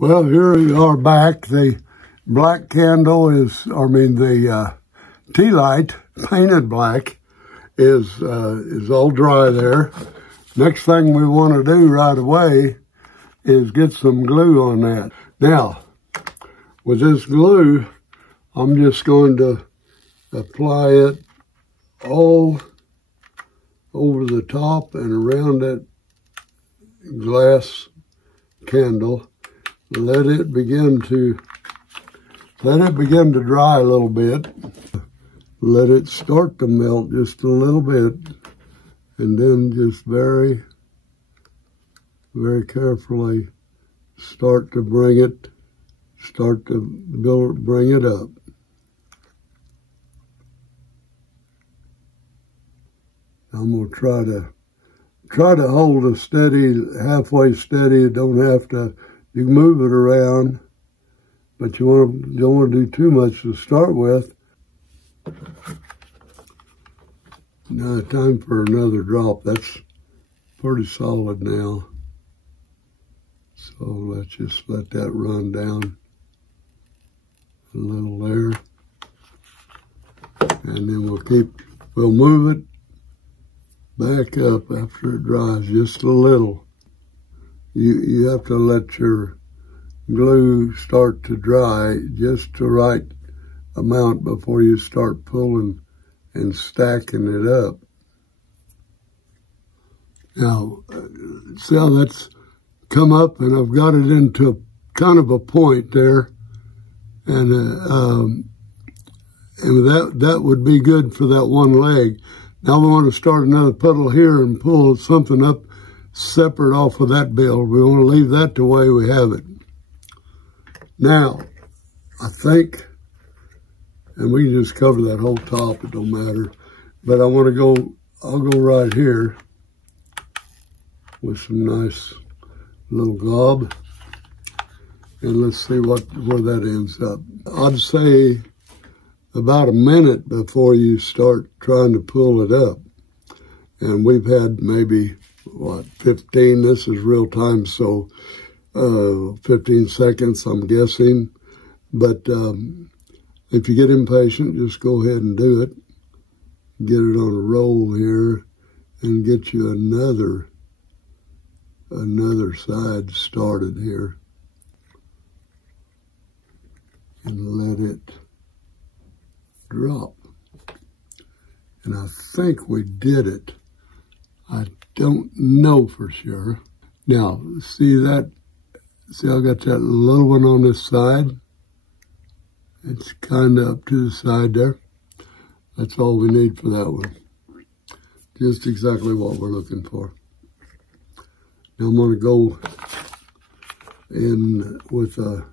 Well, here we are back. The black candle is, the tea light, painted black, is all dry there. Next thing we want to do right away is get some glue on that. Now, with this glue, I'm just going to apply it all over the top and around that glass candle. Let it begin to dry a little bit. Let it start to melt just a little bit, and then just very, very carefully start to bring it up. I'm gonna try to hold a steady, halfway steady. You don't have to. You can move it around, but you don't want to do too much to start with. Now time for another drop. That's pretty solid now. So let's just let that run down a little there. And then we'll move it back up after it dries just a little. You have to let your glue start to dry just the right amount before you start pulling and stacking it up. Now, see how that's come up, and I've got it into kind of a point there, and that would be good for that one leg. Now we want to start another puddle here and pull something up separate off of that build. We want to leave that the way we have it. Now, I think, and we can just cover that whole top, it don't matter, but I'll go right here with some nice little gob, and let's see where that ends up. I'd say about a minute before you start trying to pull it up. And we've had maybe, 15, this is real time, so 15 seconds, I'm guessing. But if you get impatient, just go ahead and do it. Get it on a roll here and get you another side started here. And let it drop. And I think we did it. I don't know for sure. Now, see I got that little one on this side? It's kind of up to the side there. That's all we need for that one. Just exactly what we're looking for. Now I'm going to go in with a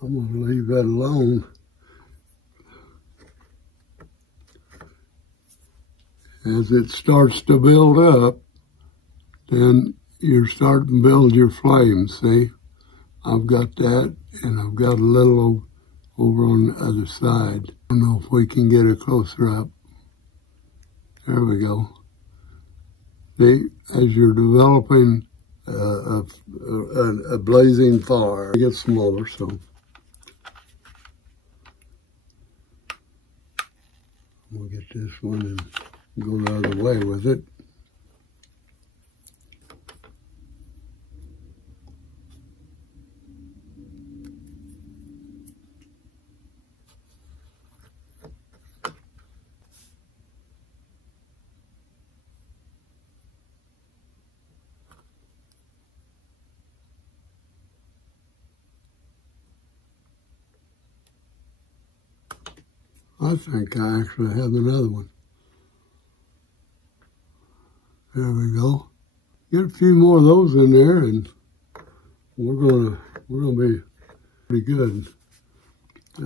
I'm gonna leave that alone. As it starts to build up, then you're starting to build your flame, see? I've got that, and I've got a little over on the other side. I don't know if we can get it closer up. There we go. See, as you're developing a blazing fire, it gets smaller, so we'll get this one and go the other way with it. I think I actually have another one. There we go. Get a few more of those in there, and we're gonna be pretty good.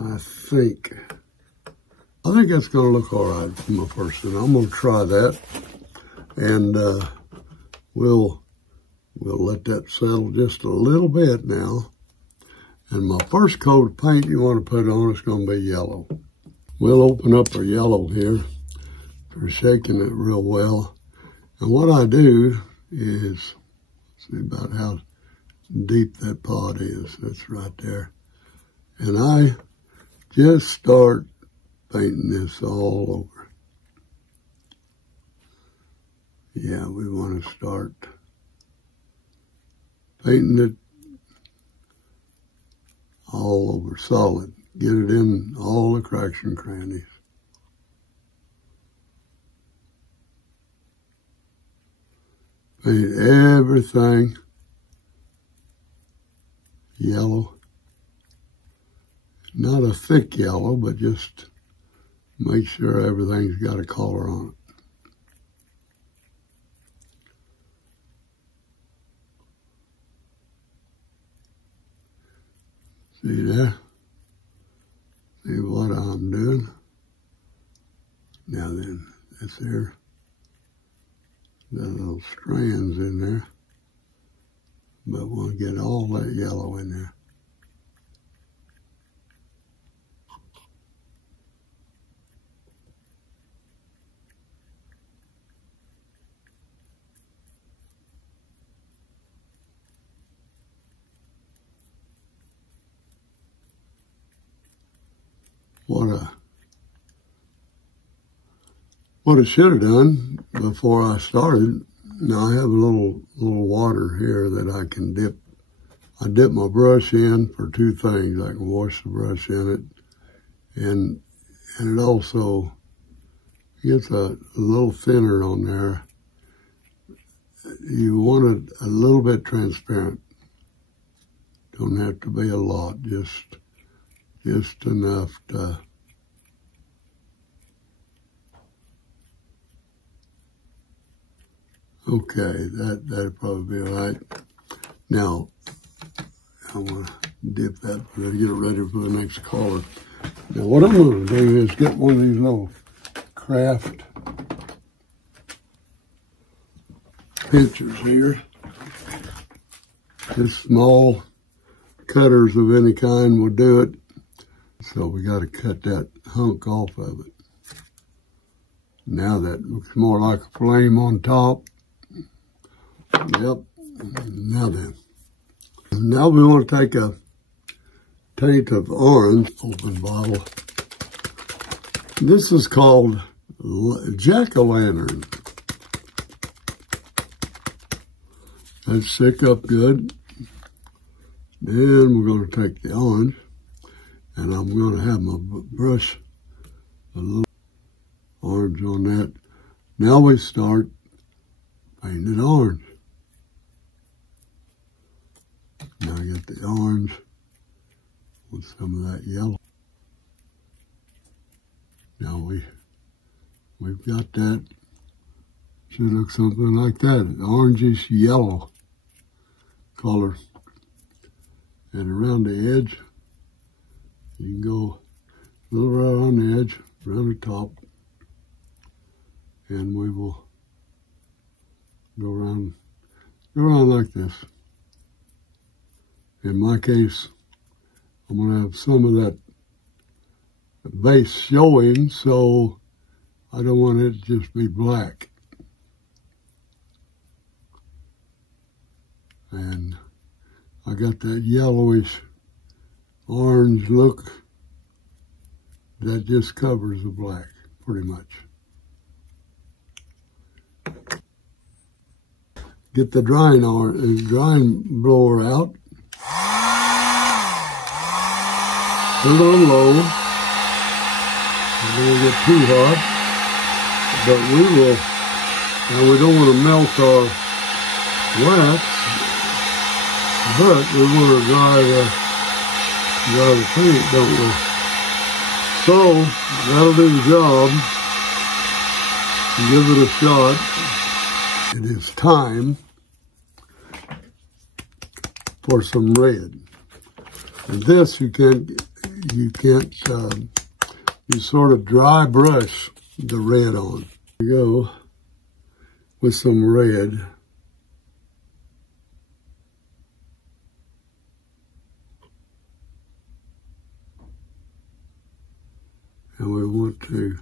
I think that's gonna look all right for my first one. I'm gonna try that, and we'll We'll let that settle just a little bit now. And my first coat of paint you want to put on is going to be yellow. We'll open up our yellow here. We're shaking it real well. And what I do is, see about how deep that pot is. That's right there. And I just start painting this all over. Yeah, we want to start painting it all over solid. Get it in all the cracks and crannies. Paint everything yellow. Not a thick yellow, but just make sure everything's got a color on it. See there? See what I'm doing? Now then, that's there. Got little strands in there. But we'll get all that yellow in there. What I should have done before I started, now I have a little water here that I can dip. I dip my brush in for two things. I can wash the brush in it, and it also gets a little thinner on there. You want it a little bit transparent. Don't have to be a lot, just enough to okay, that'd probably be all right. Now, I want to dip that, get it ready for the next color. Now, what I'm going to do is get one of these little craft pinchers here. Just small cutters of any kind will do it. So we got to cut that hunk off of it. Now that looks more like a flame on top. Yep. Now then. Now we want to take a taint of orange, open bottle. This is called jack-o'-lantern. That's sick up good. Then we're going to take the orange, and I'm going to have my brush a little orange on that. Now we start painting it orange. Now I get the orange with some of that yellow. Now we've got that. Should look something like that, an orangish yellow color. And around the edge, you can go a little right on the edge, around the top, and we will go around like this. In my case, I'm going to have some of that base showing, so I don't want it to just be black. And I got that yellowish orange look that just covers the black pretty much. Get the drying blower out. A little low. It won't get too hot, but we don't want to melt our wax, but we want to dry the paint, don't we? So that'll do the job. Give it a shot. It is time for some red. And this you sort of dry brush the red on. Here we go with some red and we want to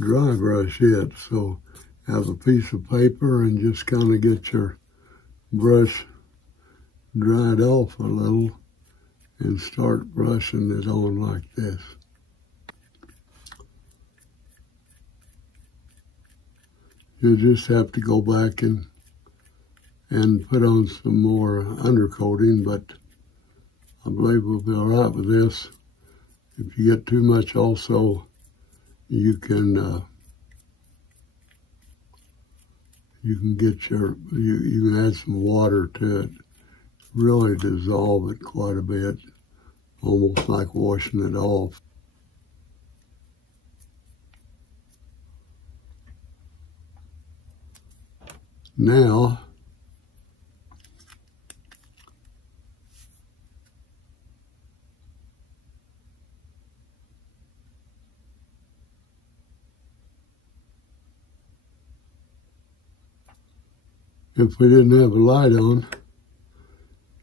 dry brush it. So have a piece of paper and just kind of get your brush dried off a little and start brushing it on like this. You just have to go back and put on some more undercoating, but I believe we'll be all right with this. If you get too much also, you can get you can add some water to it, really dissolve it quite a bit, almost like washing it off. Now, if we didn't have a light on,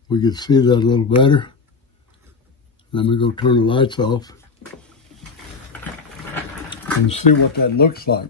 we could see that a little better. Let me go turn the lights off and see what that looks like.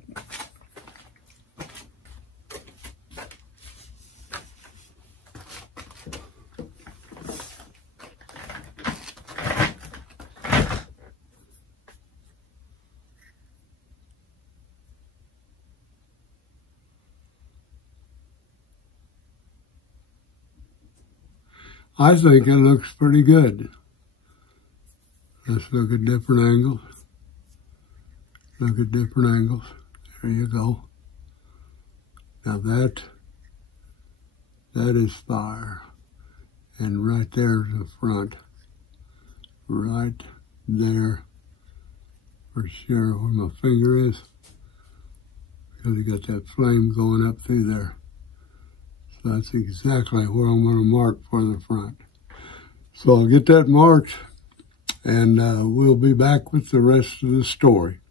I think it looks pretty good. Let's look at different angles. Look at different angles. There you go. Now that is fire. And right there's the front. Right there. For sure where my finger is. Because you got that flame going up through there. So that's exactly where I'm going to mark for the front. So I'll get that marked, and we'll be back with the rest of the story.